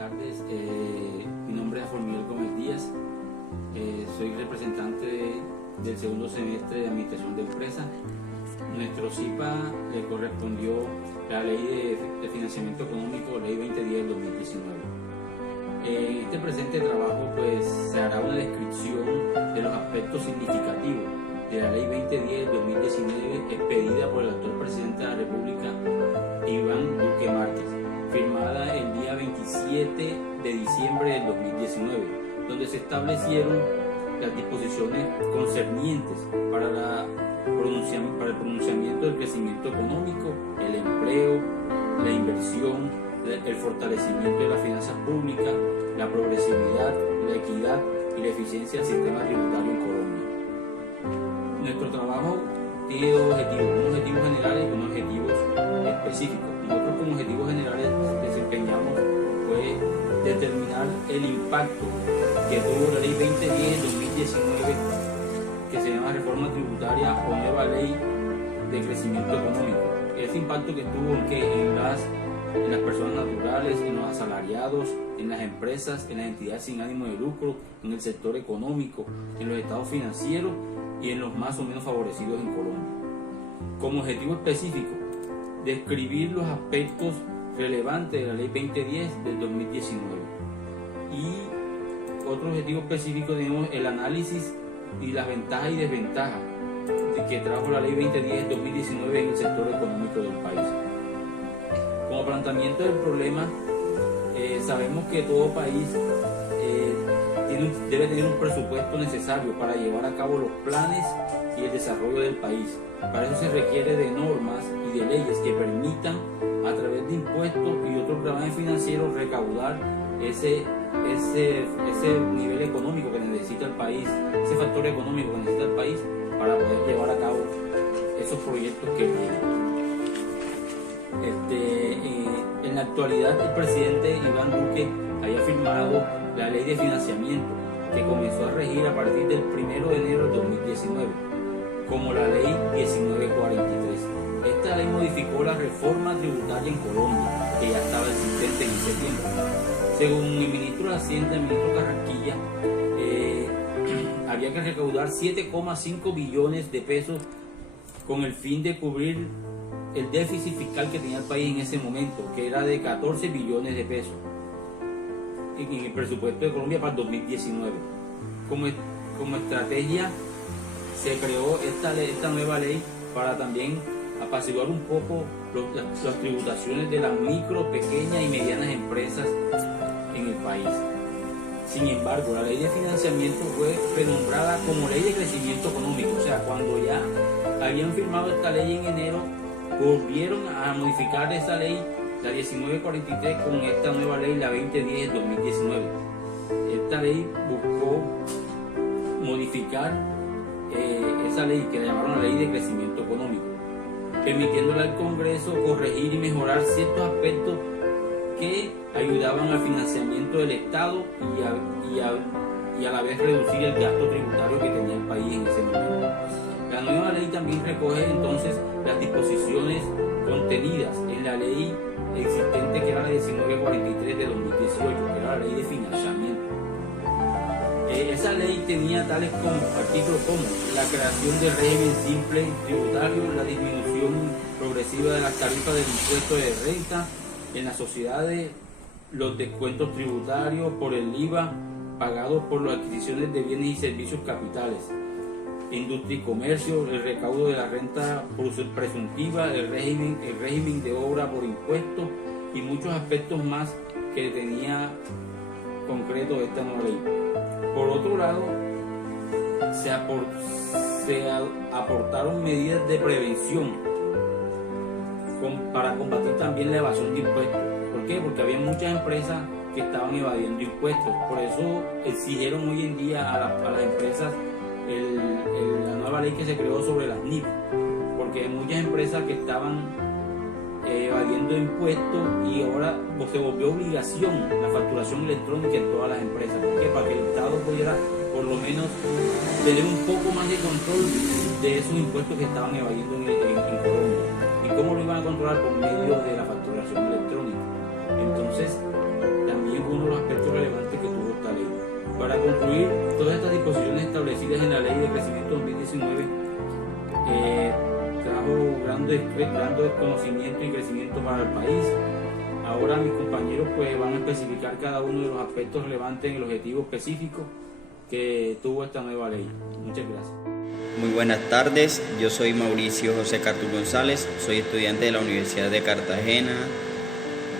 tardes. Mi nombre es Juan Miguel Gómez Díaz. Soy representante del segundo semestre de Administración de Empresas. Nuestro CIPA le correspondió la Ley de Financiamiento Económico, Ley 2010 del 2019. En este presente trabajo se hará una descripción de los aspectos significativos de la Ley 2010 del 2019 expedida por el actual presidente de la República, Iván Duque Márquez, firmada el día 27 de diciembre del 2019, donde se establecieron las disposiciones concernientes para el pronunciamiento del crecimiento económico, el empleo, la inversión, el fortalecimiento de las finanzas públicas, la progresividad, la equidad y la eficiencia del sistema tributario en Colombia. Nuestro trabajo tiene dos objetivos, unos objetivos generales y unos objetivos específicos. Nosotros como objetivos generales desempeñamos determinar el impacto que tuvo la Ley 2010 2019, que se llama Reforma Tributaria o Nueva Ley de Crecimiento Económico. Ese impacto que tuvo en las personas naturales, en los asalariados, en las empresas, en las entidades sin ánimo de lucro, en el sector económico, en los estados financieros y en los más o menos favorecidos en Colombia. Como objetivo específico, describir los aspectos relevantes de la Ley 2010 del 2019. Y otro objetivo específico tenemos el análisis y las ventajas y desventajas que trajo la Ley 2010 del 2019 en el sector económico del país. Como planteamiento del problema, sabemos que todo país debe tener un presupuesto necesario para llevar a cabo los planes y el desarrollo del país. Para eso se requiere de normas y de leyes que permitan, a través de impuestos y otros gravamen financieros, recaudar ese nivel económico que necesita el país, ese factor económico que necesita el país para poder llevar a cabo esos proyectos que tiene. En la actualidad, el presidente Iván Duque había firmado la Ley de Financiamiento, que comenzó a regir a partir del 1 de enero de 2019, como la Ley 1943. Esta ley modificó la reforma tributaria en Colombia, que ya estaba existente en ese tiempo. Según el ministro de Hacienda, el ministro Carrasquilla, había que recaudar 7,5 billones de pesos con el fin de cubrir el déficit fiscal que tenía el país en ese momento, que era de 14 billones de pesos en el presupuesto de Colombia para el 2019. Como estrategia se creó esta nueva ley para también apaciguar un poco las tributaciones de las micro, pequeñas y medianas empresas en el país. Sin embargo, la ley de financiamiento fue renombrada como Ley de Crecimiento Económico. O sea, cuando ya habían firmado esta ley en enero, volvieron a modificar esa ley, la 1943, con esta nueva ley, la 2010 del 2019. Esta ley buscó modificar esa ley que la llamaron la Ley de Crecimiento Económico, permitiéndole al Congreso corregir y mejorar ciertos aspectos que ayudaban al financiamiento del Estado y a la vez reducir el gasto tributario que tenía el país en ese momento. La nueva ley también recoge entonces las disposiciones contenidas en la ley existente, que era la 1943 de 2018, que era la Ley de Financiamiento. Esa ley tenía tales artículos como la creación del régimen simple tributario, la disminución progresiva de las tarifas del impuesto de renta en las sociedades, los descuentos tributarios por el IVA pagados por las adquisiciones de bienes y servicios capitales, industria y comercio, el recaudo de la renta presuntiva, el régimen de obra por impuestos y muchos aspectos más que tenía concreto esta nueva ley. Por otro lado, se aportaron medidas de prevención para combatir también la evasión de impuestos. ¿Por qué? Porque había muchas empresas que estaban evadiendo impuestos. Por eso exigieron hoy en día a las empresas la nueva ley que se creó sobre las NIF, porque hay muchas empresas que estaban evadiendo impuestos y ahora se volvió obligación la facturación electrónica en todas las empresas. ¿Por qué? Para que el Estado pudiera por lo menos tener un poco más de control de esos impuestos que estaban evadiendo en Colombia. ¿Y cómo lo iban a controlar? Por medio de la facturación electrónica. Entonces también algunos de los aspectos relevantes que tuvo esta ley. Para concluir, todas estas disposiciones establecidas en la Ley de Crecimiento 2019 trajo grandes conocimiento y crecimiento para el país. Ahora mis compañeros pues van a especificar cada uno de los aspectos relevantes en el objetivo específico que tuvo esta nueva ley. Muchas gracias. Muy buenas tardes, yo soy Mauricio José Cartu González, soy estudiante de la Universidad de Cartagena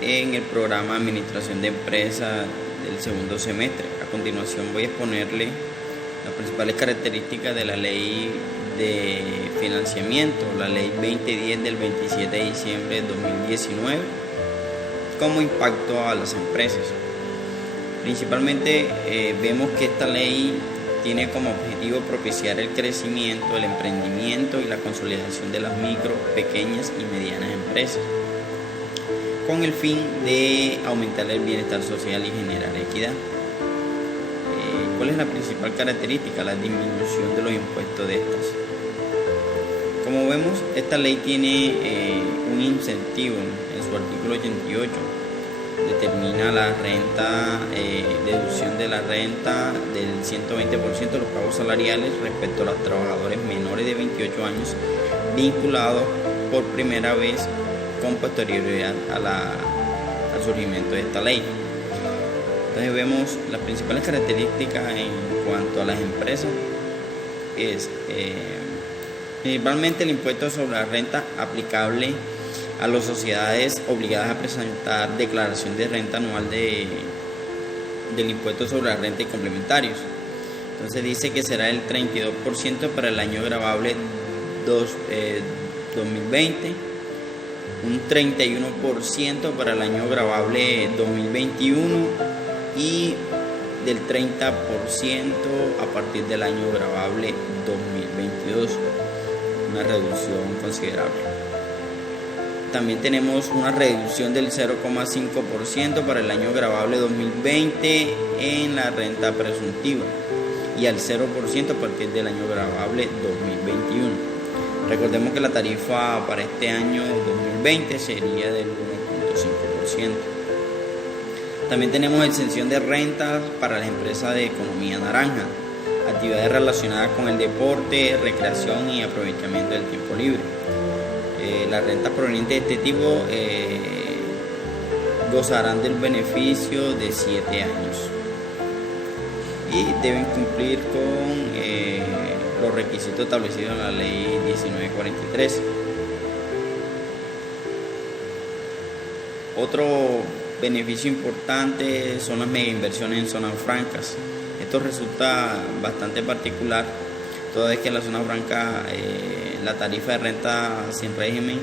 en el programa Administración de Empresas del segundo semestre. A continuación voy a exponerle las principales características de la Ley de Financiamiento, la Ley 2010 del 27 de diciembre de 2019, como impacto a las empresas. Principalmente vemos que esta ley tiene como objetivo propiciar el crecimiento, el emprendimiento y la consolidación de las micro, pequeñas y medianas empresas, con el fin de aumentar el bienestar social y generar equidad. ¿Cuál es la principal característica? La disminución de los impuestos de estas. Como vemos, esta ley tiene un incentivo en su artículo 88. Determina la renta, deducción de la renta del 120% de los pagos salariales respecto a los trabajadores menores de 28 años vinculados por primera vez con posterioridad al surgimiento de esta ley. Entonces vemos las principales características en cuanto a las empresas es principalmente el impuesto sobre la renta aplicable a las sociedades obligadas a presentar declaración de renta anual del impuesto sobre la renta y complementarios. Entonces dice que será el 32% para el año gravable 2020, un 31% para el año gravable 2021 y del 30% a partir del año gravable 2022, una reducción considerable. También tenemos una reducción del 0,5% para el año gravable 2020 en la renta presuntiva y al 0% a partir del año gravable 2021. Recordemos que la tarifa para este año 2020 sería del 1,5%. También tenemos exención de rentas para las empresas de economía naranja, actividades relacionadas con el deporte, recreación y aprovechamiento del tiempo libre. Las rentas provenientes de este tipo gozarán del beneficio de 7 años y deben cumplir con los requisitos establecidos en la Ley 1943. Otro beneficio importante son las mega inversiones en zonas francas. Esto resulta bastante particular, toda vez que en la zona franca la tarifa de renta sin régimen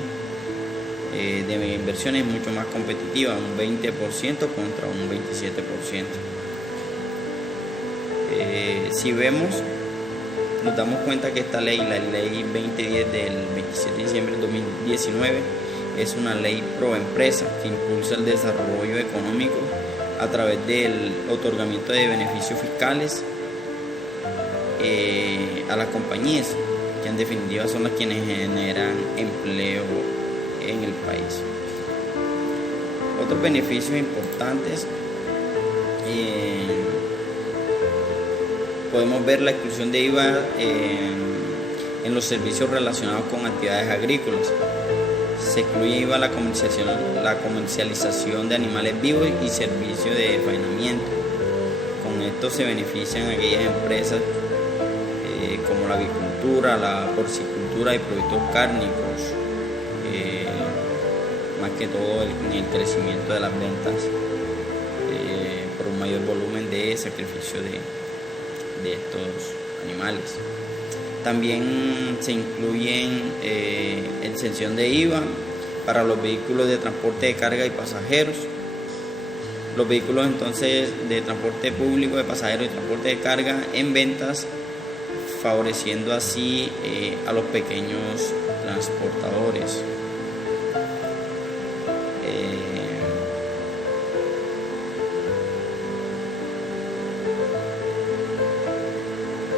de mega inversiones es mucho más competitiva, un 20% contra un 27%. Si vemos, nos damos cuenta que esta ley, la ley 2010 del 27 de diciembre de 2019, es una ley pro empresa que impulsa el desarrollo económico a través del otorgamiento de beneficios fiscales a las compañías, que en definitiva son las quienes generan empleo en el país. Otros beneficios importantes, podemos ver la exclusión de IVA en los servicios relacionados con actividades agrícolas. Se excluye IVA la comercialización de animales vivos y servicios de faenamiento. Con esto se benefician aquellas empresas como la avicultura, la porcicultura y productos cárnicos, más que todo en el crecimiento de las ventas por un mayor volumen de sacrificio de estos animales. También se incluyen exención de IVA para los vehículos de transporte de carga y pasajeros. Los vehículos entonces de transporte público de pasajeros y transporte de carga en ventas, favoreciendo así a los pequeños transportadores.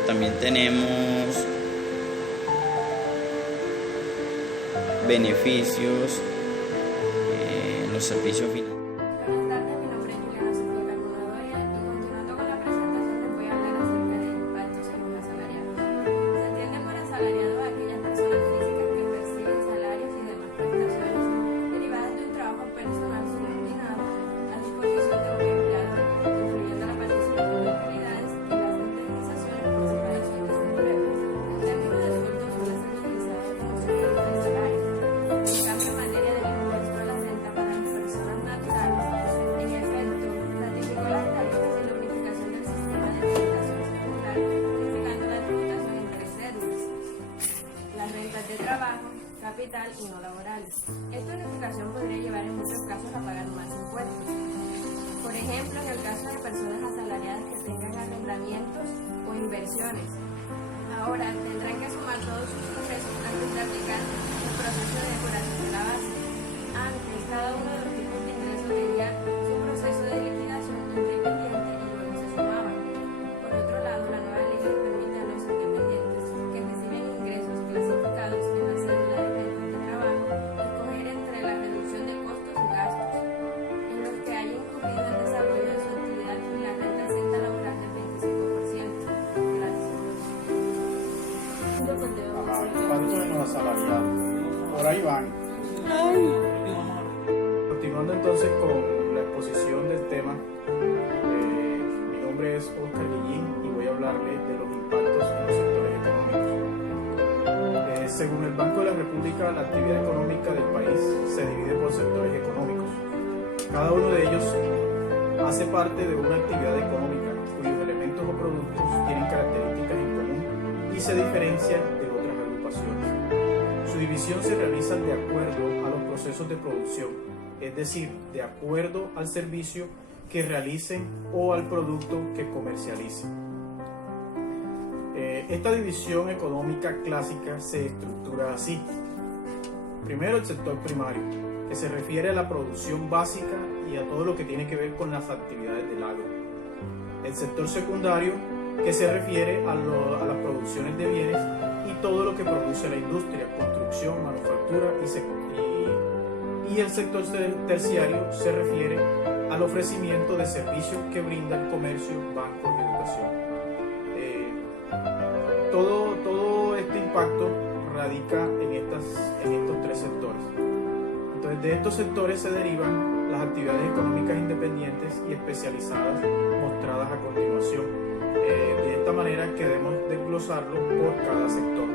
También tenemos beneficios en los servicios financieros. Buenas tardes, mi nombre es Juliana Sofía Carmona formal y no laborales. Esta unificación podría llevar en muchos casos a pagar más impuestos. Por ejemplo, en el caso de personas asalariadas que tengan arrendamientos o inversiones. Ahora tendrán que sumar todos sus ingresos antes de aplicar el proceso de depuración de la base. Antes, cada uno de los tipos de ingresos tenía su proceso de liquidación independiente y luego se sumaban. Por otro lado, la nueva ley les permite a los independientes que reciben ingresos clasificados en la cédula de rentas de trabajo escoger entre la reducción de costos y gastos en los que haya incurrido el desarrollo de su actividad y la renta exenta laboral del 25%. Gracias. ¿Cuánto de los asalariados? Por ahí van. Continuando entonces con la exposición del tema, mi nombre es Oscar Guillín y voy a hablarle de los impactos en los sectores económicos. Según el Banco de la República, la actividad económica del país se divide por sectores económicos. Cada uno de ellos hace parte de una actividad económica cuyos elementos o productos tienen características en común y se diferencian de otras agrupaciones. Su división se realiza de acuerdo a los procesos de producción, es decir, de acuerdo al servicio que realicen o al producto que comercialicen. Esta división económica clásica se estructura así. Primero, el sector primario, que se refiere a la producción básica y a todo lo que tiene que ver con las actividades del agro. El sector secundario, que se refiere a las producciones de bienes y todo lo que produce la industria, construcción, manufactura y el sector terciario se refiere al ofrecimiento de servicios que brinda el comercio, bancos y educación. Todo este impacto radica en estos tres sectores. Entonces, de estos sectores se derivan las actividades económicas independientes y especializadas mostradas a continuación. De esta manera queremos desglosarlo por cada sector.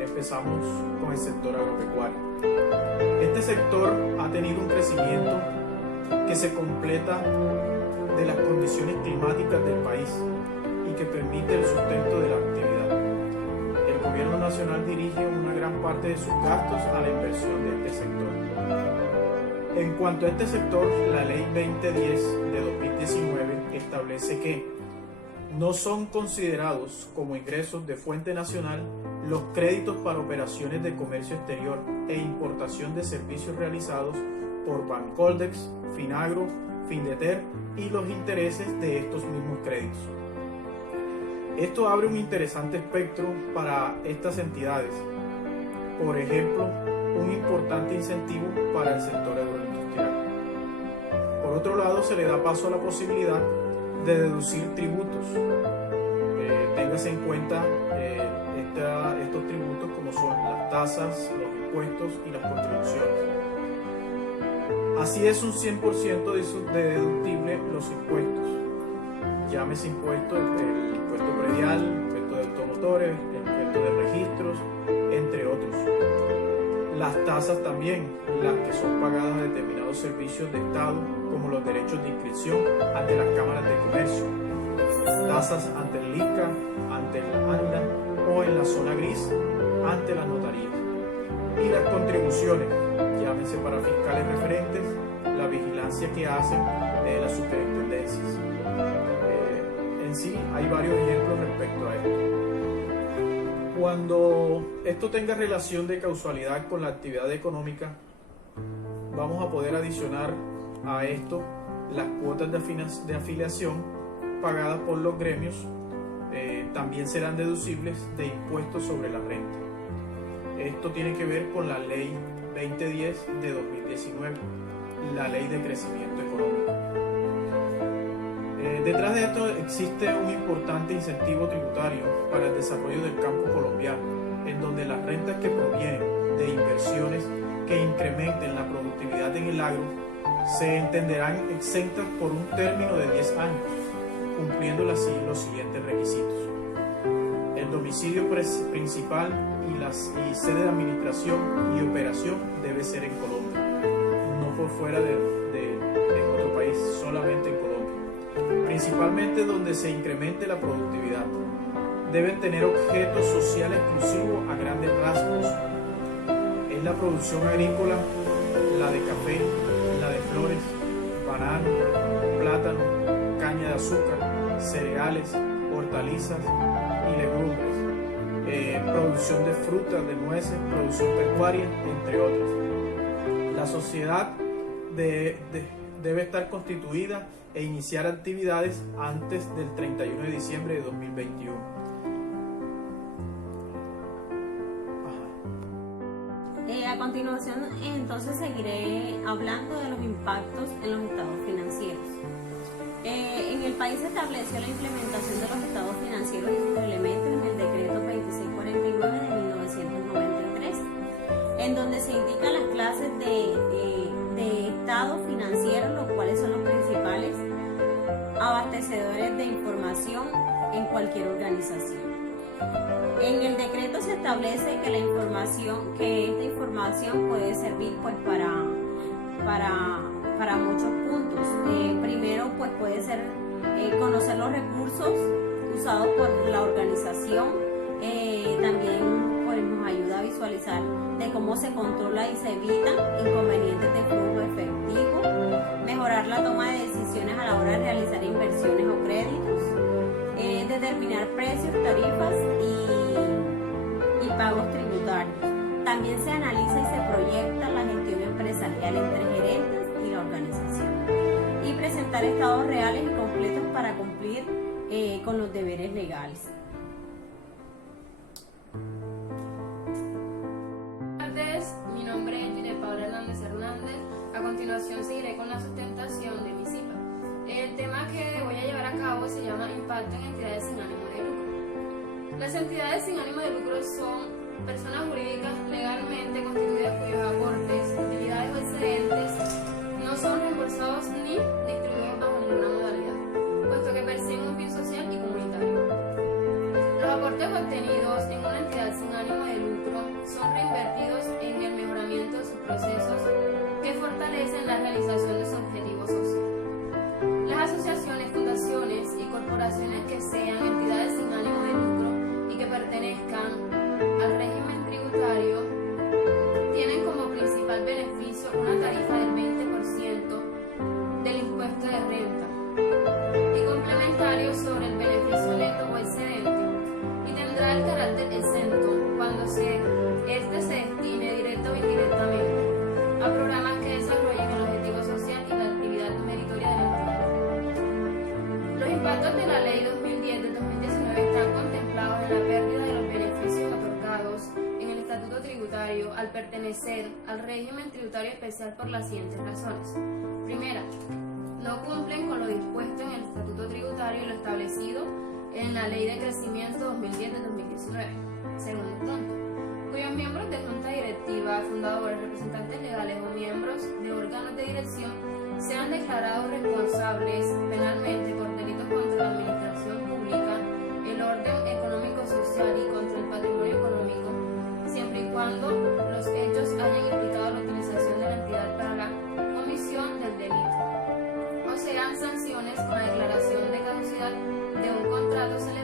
Empezamos con el sector agropecuario. Este sector ha tenido un crecimiento que se completa de las condiciones climáticas del país y que permite el sustento de la actividad. El gobierno nacional dirige una gran parte de sus gastos a la inversión de este sector. En cuanto a este sector, la Ley 2010 de 2019 establece que no son considerados como ingresos de fuente nacional los créditos para operaciones de comercio exterior e importación de servicios realizados por Bancoldex, Finagro, Findeter y los intereses de estos mismos créditos. Esto abre un interesante espectro para estas entidades. Por ejemplo, un importante incentivo para el sector agroindustrial. Por otro lado, se le da paso a la posibilidad de deducir tributos. Téngase en cuenta estos tributos como son las tasas, los impuestos y las contribuciones. Así es un 100% de deductible los impuestos. Llámese impuesto, el impuesto predial, el impuesto de automotores, el impuesto de registros, entre otros. Las tasas también, las que son pagadas a determinados servicios de Estado, como los derechos de inscripción ante las cámaras de comercio, tasas ante el ICA, ante la ANDA o en la zona gris, ante las notarías. Y las contribuciones, llámense para fiscales referentes, la vigilancia que hacen las superintendencias. En sí, hay varios ejemplos respecto a esto. Cuando esto tenga relación de causalidad con la actividad económica, vamos a poder adicionar a esto las cuotas de afiliación pagadas por los gremios, también serán deducibles de impuestos sobre la renta. Esto tiene que ver con la Ley 2010 de 2019, la Ley de Crecimiento Económico. Detrás de esto existe un importante incentivo tributario para el desarrollo del campo colombiano, en donde las rentas que provienen de inversiones que incrementen la productividad en el agro se entenderán exentas por un término de 10 años, cumpliendo los siguientes requisitos. El domicilio principal y sede de administración y operación debe ser en Colombia, no por fuera en otro país, solamente en Colombia. Principalmente donde se incremente la productividad. Deben tener objeto social exclusivo a grandes rasgos. El la producción agrícola, la de café, la de flores, banano, plátano, caña de azúcar, cereales, hortalizas y legumbres, producción de frutas, de nueces, producción pecuaria, entre otras. La sociedad debe estar constituida e iniciar actividades antes del 31 de diciembre de 2021. A continuación, entonces seguiré hablando de los impactos en los estados financieros. En el país se estableció la implementación de los estados financieros y sus elementos en el decreto 2649 de 1993, en donde se indican las clases de estados financieros, los cuales son los principales abastecedores de información en cualquier organización. En el decreto se establece que esta información puede servir pues para muchos puntos. Primero pues puede ser conocer los recursos usados por la organización. También pues nos ayuda a visualizar de cómo se controla y se evitan inconvenientes de flujo efectivo, mejorar la toma de decisiones a la hora de realizar inversiones o créditos, determinar precios, tarifas y pagos tributarios. También se analiza y se proyecta la gestión empresarial entre gerentes y la organización, y presentar estados reales y completos para cumplir con los deberes legales. Buenas tardes, mi nombre es Gine Paula Hernández Hernández. A continuación seguiré con la sustentación de mi cita. El tema que voy a llevar a cabo se llama Impacto en entidades sin ánimo de lucro. Las entidades sin ánimo de lucro son personas jurídicas legalmente constituidas cuyos aportes, utilidades o excedentes no son reembolsados ni distribuidos bajo ninguna modalidad, puesto que persiguen un fin social y comunitario. Los aportes obtenidos en una entidad sin ánimo de lucro son reinvertidos en el mejoramiento de sus procesos que fortalecen la realización de su objetivo social. Las asociaciones, fundaciones y corporaciones que sean entidades sin ánimo de lucro y que pertenezcan al régimen tributario tienen como principal beneficio una tarifa del 20% del impuesto de renta y complementario sobre el beneficio neto o excedente, y tendrá el carácter exento cuando este se destine directa o indirectamente a programas que desarrollen el objetivo social y la actividad meritoria de la entidad. Los impactos de la Ley 2010 de 2019 están contemplados en la pérdida de los beneficios otorgados en el Estatuto Tributario al pertenecer al régimen tributario especial por las siguientes razones. Primera, no cumplen con lo dispuesto en el Estatuto Tributario y lo establecido en la Ley de Crecimiento 2010 de 2019. Segundo punto, cuyos miembros de junta directiva, fundadores, representantes legales o miembros de órganos de dirección sean declarados responsables penalmente por delitos contra la administración pública, el orden económico-social y contra el patrimonio económico, siempre y cuando los hechos hayan implicado la utilización de la entidad para la comisión del delito, o sean sanciones con la declaración de caducidad de un contrato celebrado